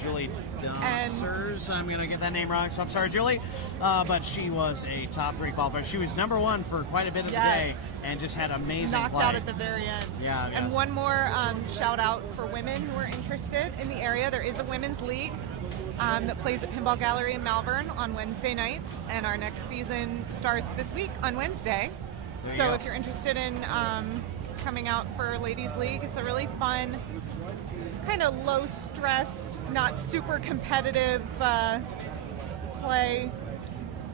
Julie Dansers. I'm going to get that name wrong, so I'm sorry, Julie. But she was a top 3 qualifier. She was number 1 for quite a bit of the day and just had amazing Knocked play. out at the very end. Yeah, And one more shout out for women who are interested in the area. There is a women's league that plays at Pinball Gallery in Malvern on Wednesday nights, and our next season starts this week on Wednesday. There So you go. if you're interested in coming out for Ladies League, it's a really fun, kind of low stress, not super competitive play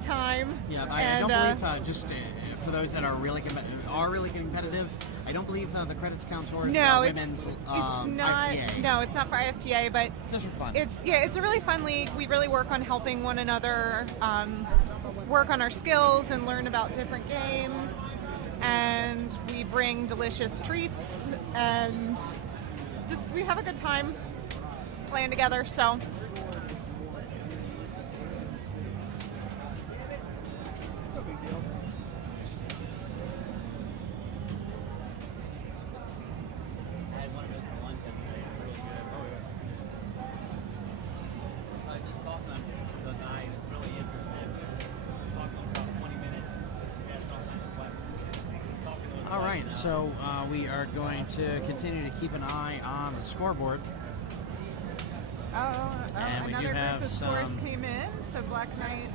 time. Yeah, I And, don't believe, just for those that are really competitive, I don't believe the credits count towards no, women's it's not. IPA. No, it's not for IFPA, but Those are fun. it's a really fun league. We really work on helping one another, work on our skills and learn about different games, and we bring delicious treats and just we have a good time playing together. So. All right, so we are going to continue to keep an eye on the scoreboard. And we do Another have group of scores some- came in. So Black Knight.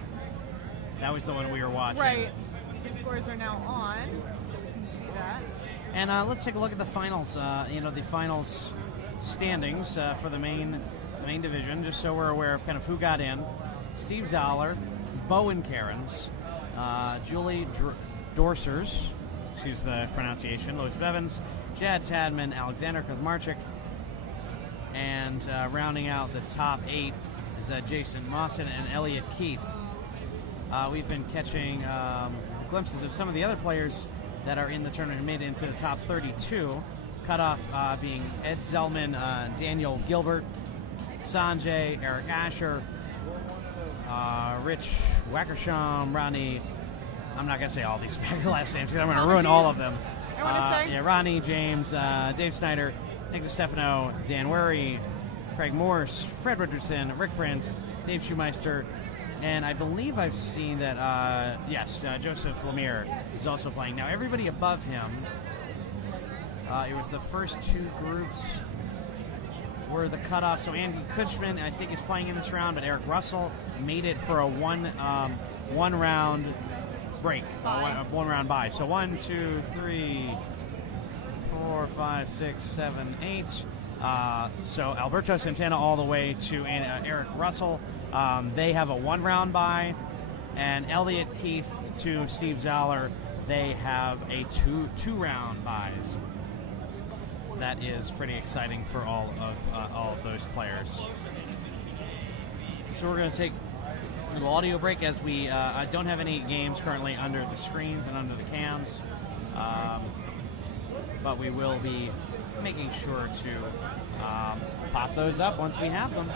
That was the one we were watching. Right. The scores are now on, so we can see that. And let's take a look at the finals. The finals standings for the main division, just so we're aware of kind of who got in. Steve Zoller, Bowen Cairns, Julie Dorsers, excuse the pronunciation, Lois Bevins, Jad Tadman, Alexander Kosmarchik, and rounding out the top 8 is Jason Mawson and Elliot Keefe. We've been catching glimpses of some of the other players that are in the tournament made into the top 32. Cutoff being Ed Zellman, Daniel Gilbert, Sanjay, Eric Asher, Rich Wackersham, Ronnie. I'm not going to say all these last names because I'm going to ruin all of them. I want to say. Yeah, Ronnie, James, Dave Snyder, Nick DeStefano, Dan Worry, Craig Morse, Fred Richardson, Rick Prince, Dave Shumeister, and I believe I've seen that, Joseph Lemire is also playing. Now, everybody above him, it was the first 2 groups were the cutoff. So Andy Kutchman, I think, is playing in this round, but Eric Russell made it for a one round break, one round bye. So 1, 2, 3, 4, 5, 6, 7, 8. So Alberto Santana all the way to Eric Russell. They have a 1 round bye, and Elliot Keefe to Steve Zoller, they have a two round buys. So that is pretty exciting for all of those players. So we're going to take a little audio break as we don't have any games currently under the screens and under the cams, but we will be making sure to pop those up once we have them.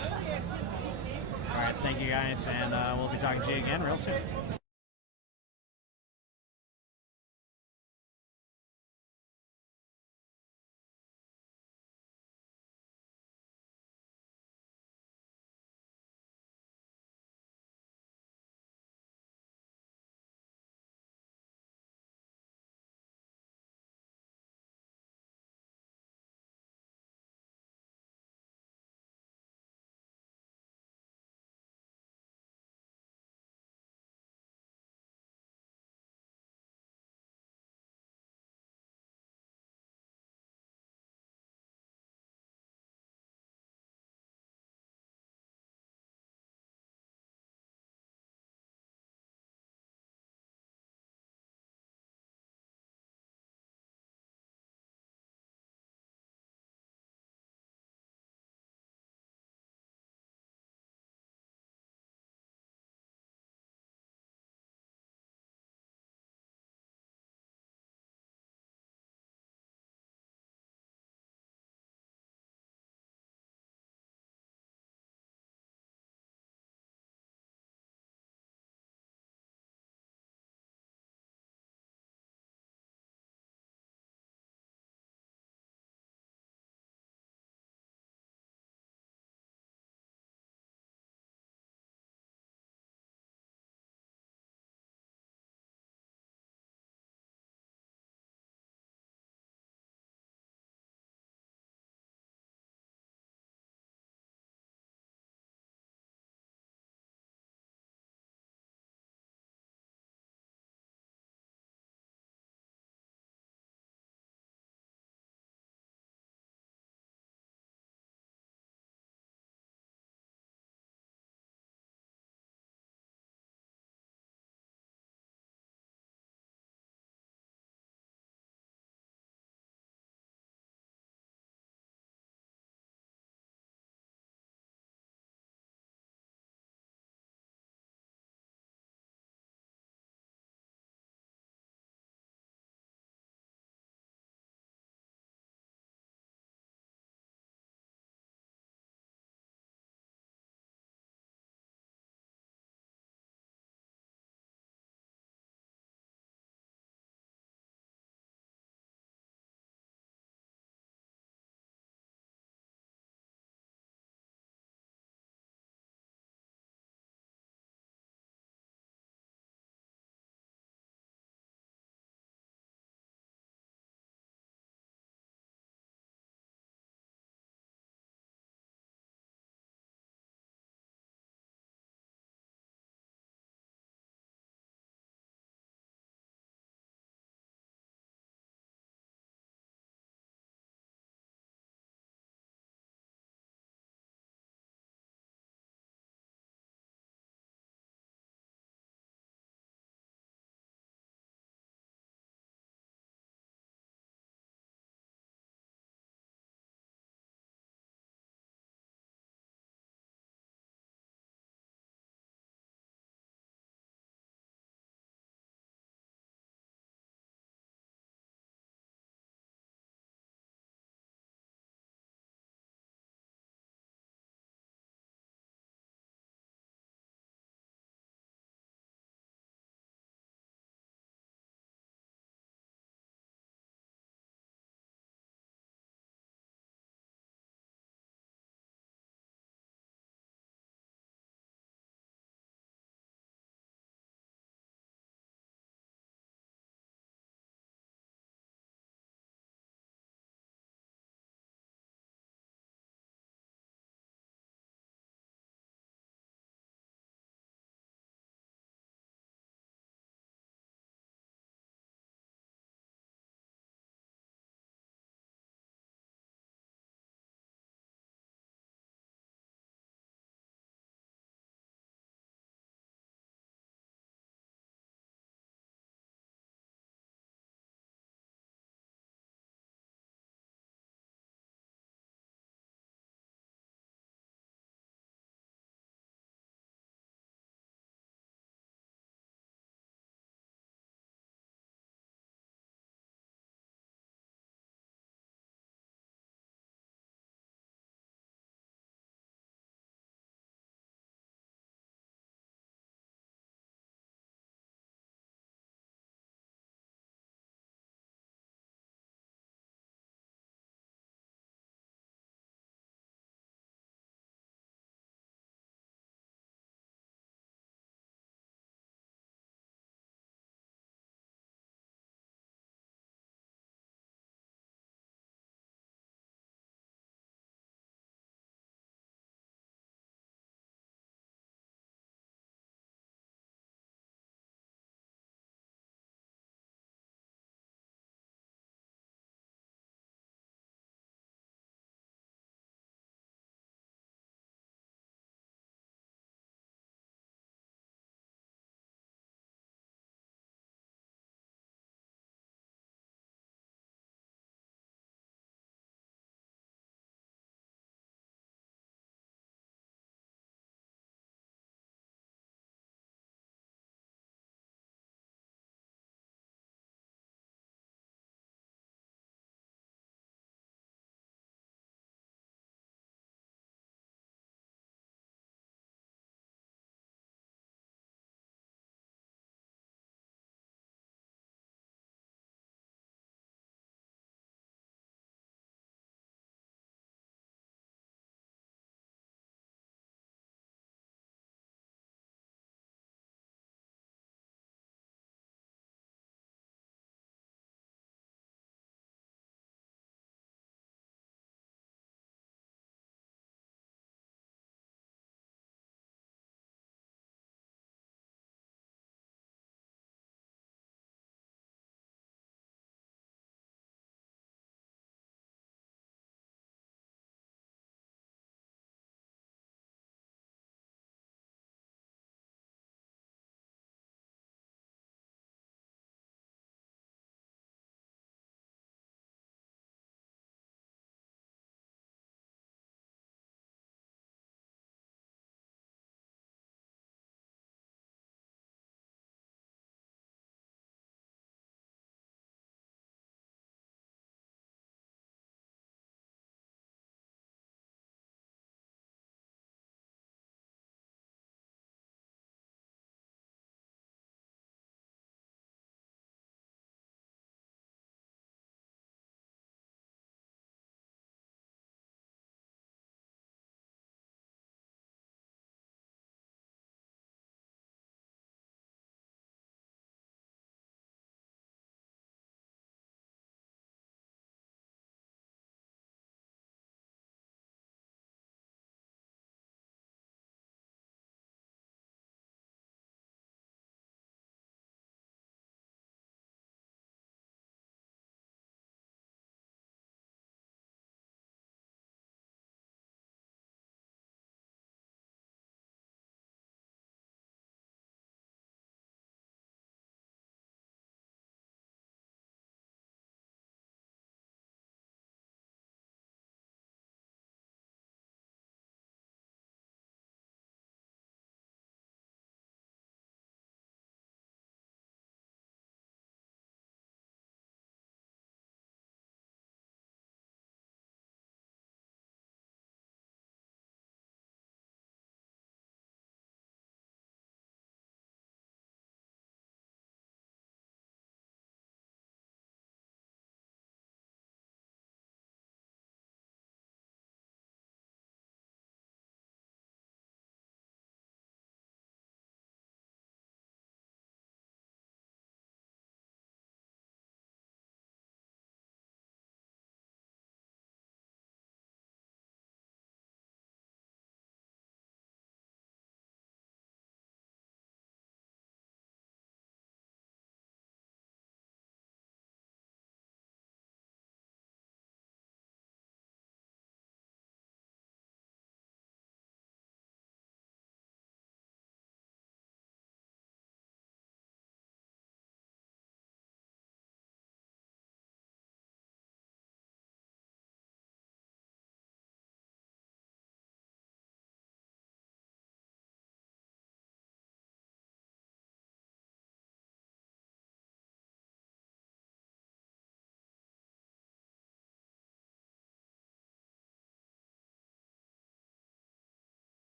All right, thank you guys, and we'll be talking to you again real soon.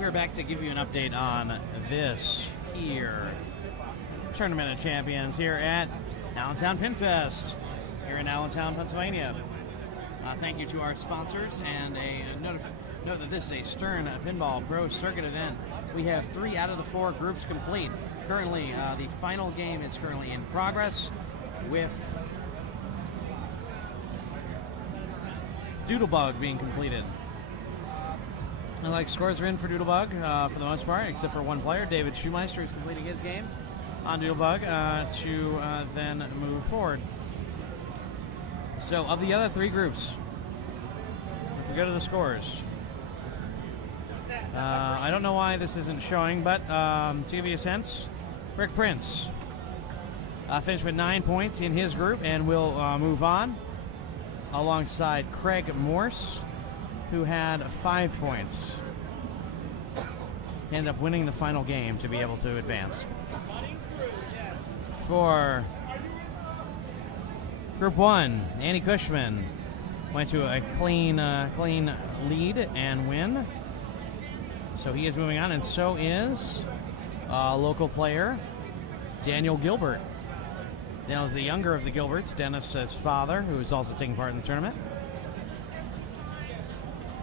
We're back to give you an update on this here Tournament of Champions here at Allentown PinFest here in Allentown, Pennsylvania. Thank you to our sponsors, and note that this is a Stern Pinball Pro Circuit event. We have 3 out of the 4 groups complete. Currently, the final game is currently in progress with Doodlebug being completed. Scores are in for Doodlebug for the most part, except for one player, David Shumeister, is completing his game on Doodlebug to then move forward. So, of the other 3 groups, if we go to the scores, I don't know why this isn't showing, but to give you a sense, Rick Prince finished with 9 points in his group and will move on alongside Craig Morse, who had 5 points. He ended up winning the final game to be able to advance. For Group 1, Andy Cushman went to a clean lead and win. So he is moving on, and so is local player Daniel Gilbert. Daniel is the younger of the Gilberts, Dennis's father, who is also taking part in the tournament.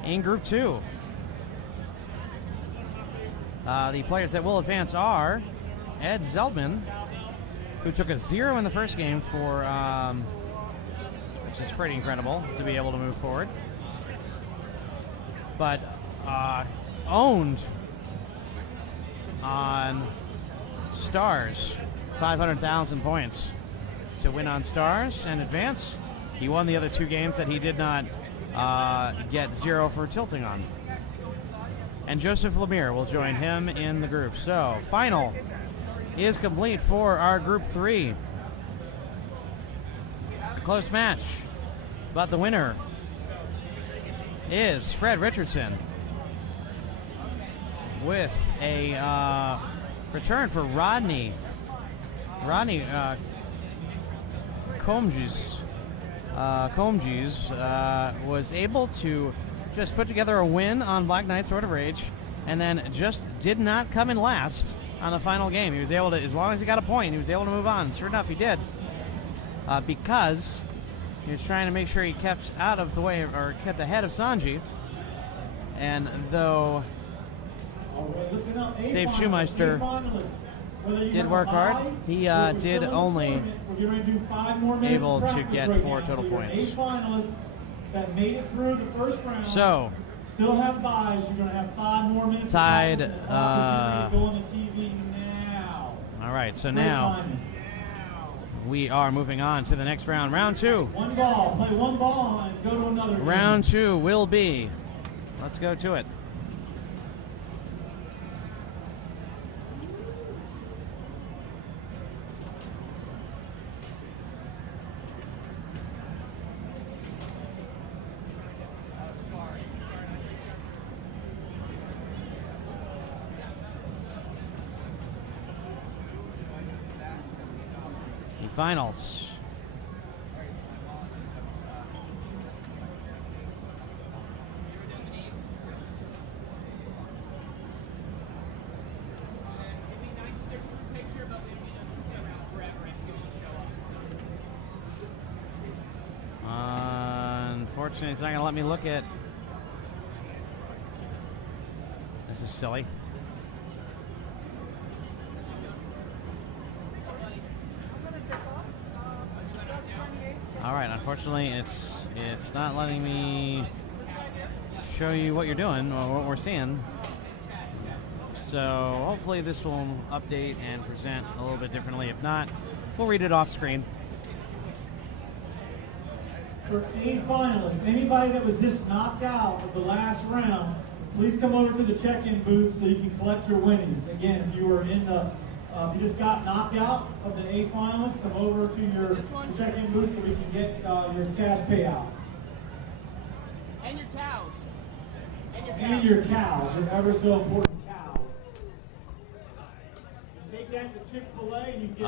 In Group 2, the players that will advance are Ed Zeldman, who took a 0 in the first game for, which is pretty incredible to be able to move forward, but owned on Stars, 500,000 points to win on Stars and advance. He won the other 2 games that he did not get 0 for tilting on. And Joseph Lemire will join him in the group. So, final is complete for our Group 3. Close match, but the winner is Fred Richardson with a return for Rodney Comges was able to just put together a win on Black Knight Sword of Rage, and then just did not come in last on the final game. He was able to, as long as he got a point, he was able to move on. Sure enough, he did, because he was trying to make sure he kept out of the way, or kept ahead of Sanji. And though Dave Shumeister did work hard, he did only able to get 4 total points. That made it through the first round. So, still have buys. You're going to have 5 more minutes. Tied. All right, so now we are moving on to the next round. Round 2. One ball. Play one ball and go to another. Round 2 will be. Let's go to it. Finals. Unfortunately, it's not going to let me look at. This is silly. All right, unfortunately, it's not letting me show you what you're doing or what we're seeing. So hopefully this will update and present a little bit differently. If not, we'll read it off screen. For A finalists, anybody that was just knocked out of the last round, please come over to the check-in booth so you can collect your winnings. Again, if you were in the if you just got knocked out of the A finalists, come over to your check-in booth so we can get your cash payouts. And your cows. And your cows, your ever so important cows. Take that to Chick-fil-A and you can get